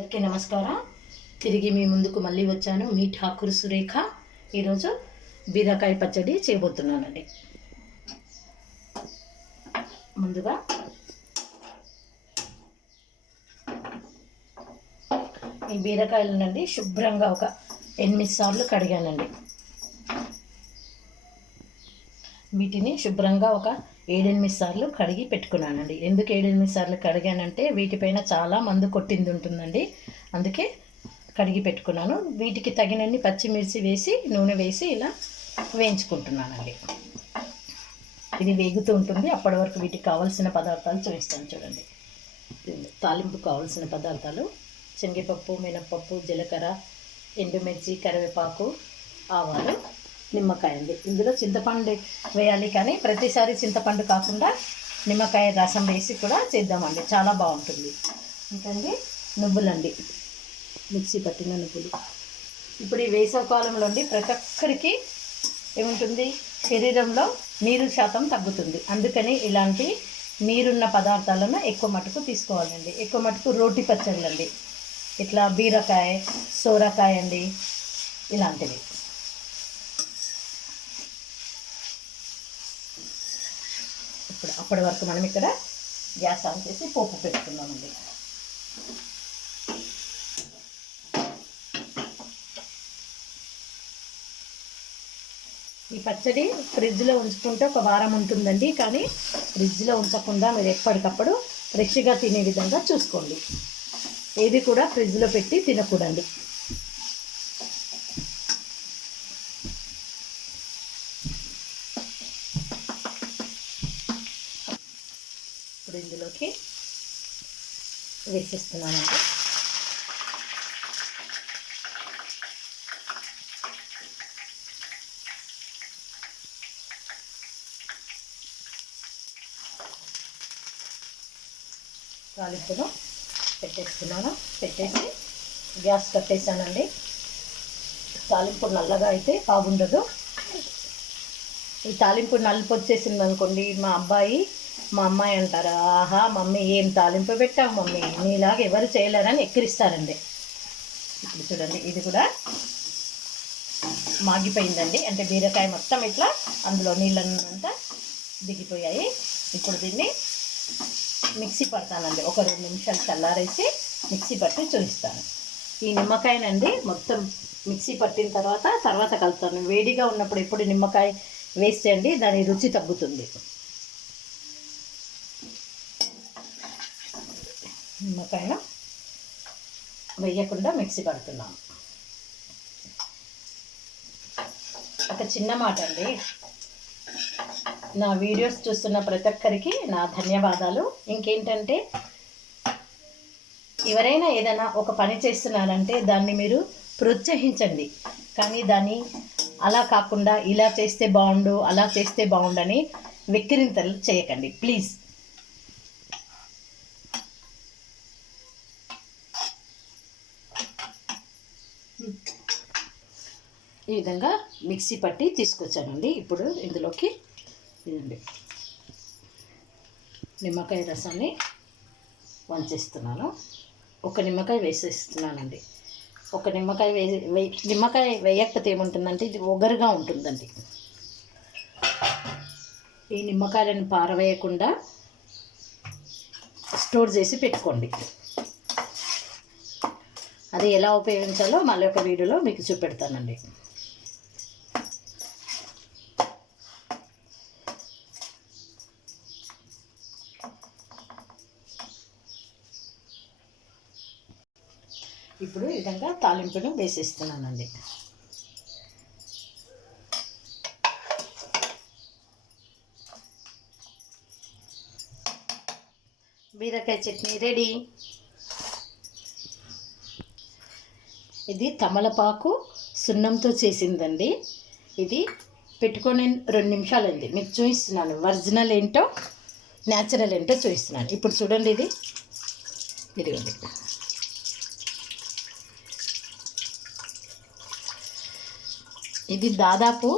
అందరికీ నమస్కారం. తిరిగి మీ ముందుకు మళ్ళీ వచ్చాను. మీ ఠాకూర్ సురేఖ. ఈరోజు బీరకాయ పచ్చడి చేయబోతున్నానండి. ముందుగా ఈ బీరకాయలనండి శుభ్రంగా ఒక 8 సార్లు కడిగానండి. వీటిని శుభ్రంగా ఒక 7-8 సార్లు కడిగి పెట్టుకున్నానండి. ఎందుకు 7-8 సార్లు కడిగానంటే వీటిపైన చాలా మందు కొట్టింది ఉంటుందండి, అందుకే కడిగి పెట్టుకున్నాను. వీటికి తగినన్ని పచ్చిమిర్చి వేసి నూనె వేసి ఇలా వేయించుకుంటున్నానండి. ఇది వేగుతూ ఉంటుంది. అప్పటి వరకు వీటికి కావాల్సిన పదార్థాలు చూపిస్తాను చూడండి. తాలింపు కావాల్సిన పదార్థాలు: శనగపప్పు, మినపప్పు, జీలకర్ర, ఎండుమిర్చి, కరివేపాకు, ఆవాలు, నిమ్మకాయ అండి. ఇందులో చింతపండు వేయాలి, కానీ ప్రతిసారి చింతపండు కాకుండా నిమ్మకాయ రసం వేసి కూడా చేద్దామండి, చాలా బాగుంటుంది. ఇంకండి నువ్వులండి, మిక్సీ పట్టిన నువ్వులు. ఇప్పుడు ఈ వేసవికాలంలో అండి ప్రతి ఒక్కరికి ఏముంటుంది, శరీరంలో నీరు శాతం తగ్గుతుంది. అందుకని ఇలాంటి నీరున్న పదార్థాలను ఎక్కువ మటుకు తీసుకోవాలండి. ఎక్కువ మటుకు రోటి పచ్చళ్ళండి, ఇట్లా బీరకాయ, సోరకాయ అండి, ఇలాంటివి. ఇప్పుడు అప్పటి వరకు మనం ఇక్కడ గ్యాస్ ఆన్ చేసి పోపు పెట్టుకుందామండి. ఈ పచ్చడి ఫ్రిడ్జ్లో ఉంచుకుంటే ఒక వారం ఉంటుందండి, కానీ ఫ్రిడ్జ్లో ఉంచకుండా మీరు ఎప్పటికప్పుడు ఫ్రెష్గా తినే విధంగా చూసుకోండి. ఏది కూడా ఫ్రిడ్జ్లో పెట్టి తినకూడదు. ఇప్పుడు ఇందులోకి వేసేస్తున్నానండి. తాలింపును పెట్టేస్తున్నాను. పెట్టేసి గ్యాస్ కట్టేసానండి. తాలింపు నల్లగా అయితే బాగుండదు. ఈ తాలింపు నలుపు వచ్చేసింది అనుకోండి, మా అబ్బాయి మా అమ్మాయి అంటారు, ఆహా మమ్మీ ఏం తాలింపు పెట్టావు మమ్మీ, నీలాగా ఎవరు చేయలేరని ఎక్కిరిస్తారండి. ఇప్పుడు చూడండి, ఇది కూడా మాగిపోయిందండి. అంటే బీరకాయ మొత్తం ఇట్లా అందులో నీళ్ళంతా దిగిపోయాయి. ఇప్పుడు దీన్ని మిక్సీ పడతానండి. ఒక 2 నిమిషాలు చల్లారేసి మిక్సీ పట్టి చూపిస్తాను. ఈ నిమ్మకాయనండి మొత్తం మిక్సీ పట్టిన తర్వాత కలుపుతాను. వేడిగా ఉన్నప్పుడు ఎప్పుడు నిమ్మకాయ వేస్తే అండి దాని రుచి తగ్గుతుంది. నిమ్మకాయను వేయకుండా మిక్సీ పడుతున్నాను. ఒక చిన్న మాట అండి, నా వీడియోస్ చూస్తున్న ప్రతి ఒక్కరికి నా ధన్యవాదాలు. ఇంకేంటంటే, ఎవరైనా ఏదైనా ఒక పని చేస్తున్నారంటే దాన్ని మీరు ప్రోత్సహించండి, కానీ దాన్ని అలా కాకుండా ఇలా చేస్తే బాగుండు, అలా చేస్తే బాగుండని వెక్కిరింతలు చేయకండి ప్లీజ్. ఈ విధంగా మిక్సీ పట్టి తీసుకొచ్చానండి. ఇప్పుడు ఇందులోకి ఇదండి నిమ్మకాయ రసాన్ని వంచేస్తున్నాను. ఒక నిమ్మకాయ వేసేస్తున్నానండి. ఒక నిమ్మకాయ నిమ్మకాయ వేయకపోతే ఏముంటుందంటే ఇది ఒగరుగా ఉంటుందండి. ఈ నిమ్మకాయలను పారవేయకుండా స్టోర్ చేసి పెట్టుకోండి. అది ఎలా ఉపయోగించాలో మళ్ళీ ఒక వీడియోలో మీకు చూపెడతానండి. ఇప్పుడు ఈ విధంగా తాలింపును వేసేస్తున్నానండి. బీరకాయ చట్నీ రెడీ. ఇది తమలపాకు సున్నంతో చేసిందండి. ఇది పెట్టుకొని 2 నిమిషాలైంది. మీకు చూపిస్తున్నాను ఒరిజినల్ ఏంటో న్యాచురల్ ఏంటో చూపిస్తున్నాను. ఇప్పుడు చూడండి, ఇది ఇదిగోండి. ఇది దాదాపు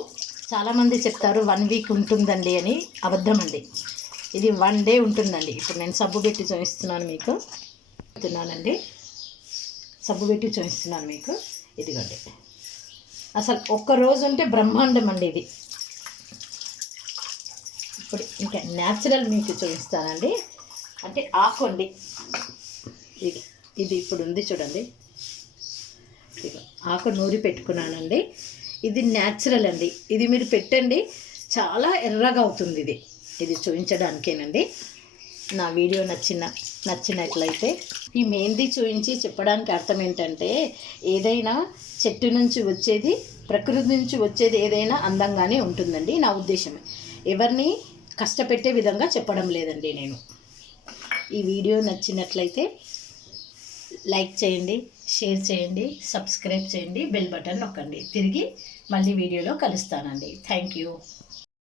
చాలామంది చెప్తారు 1 వీక్ ఉంటుందండి అని, అబద్ధం అండి. ఇది 1 డే ఉంటుందండి. ఇప్పుడు నేను సబ్బు పెట్టి చూపిస్తున్నాను మీకు. చెప్తున్నానండి. సబ్బు పెట్టి చూపిస్తున్నాను మీకు. ఇదిగోండి, అసలు ఒక్కరోజు ఉంటే బ్రహ్మాండం అండి ఇది. ఇప్పుడు ఇంకా న్యాచురల్ మీకు చూపిస్తానండి. అంటే ఆకండి, ఇది ఇప్పుడు ఉంది చూడండి, ఆకు నూరి పెట్టుకున్నానండి. ఇది న్యాచురల్ అండి. ఇది మీరు పెట్టండి, చాలా ఎర్రగా అవుతుంది. ఇది చూపించడానికేనండి. నా వీడియో నచ్చినట్లయితే ఈ మెహందీ చూపించి చెప్పడానికి అర్థం ఏంటంటే, ఏదైనా చెట్టు నుంచి వచ్చేది, ప్రకృతి నుంచి వచ్చేది ఏదైనా అందంగానే ఉంటుందండి నా ఉద్దేశం. ఎవరిని కష్టపెట్టే విధంగా చెప్పడం లేదండి నేను. ఈ వీడియో నచ్చినట్లయితే లైక్ చేయండి, షేర్ చేయండి, సబ్స్క్రైబ్ చేయండి, బెల్ బటన్ నొక్కండి. తిరిగి మళ్ళీ వీడియోలో కలుస్తానండి. Thank you.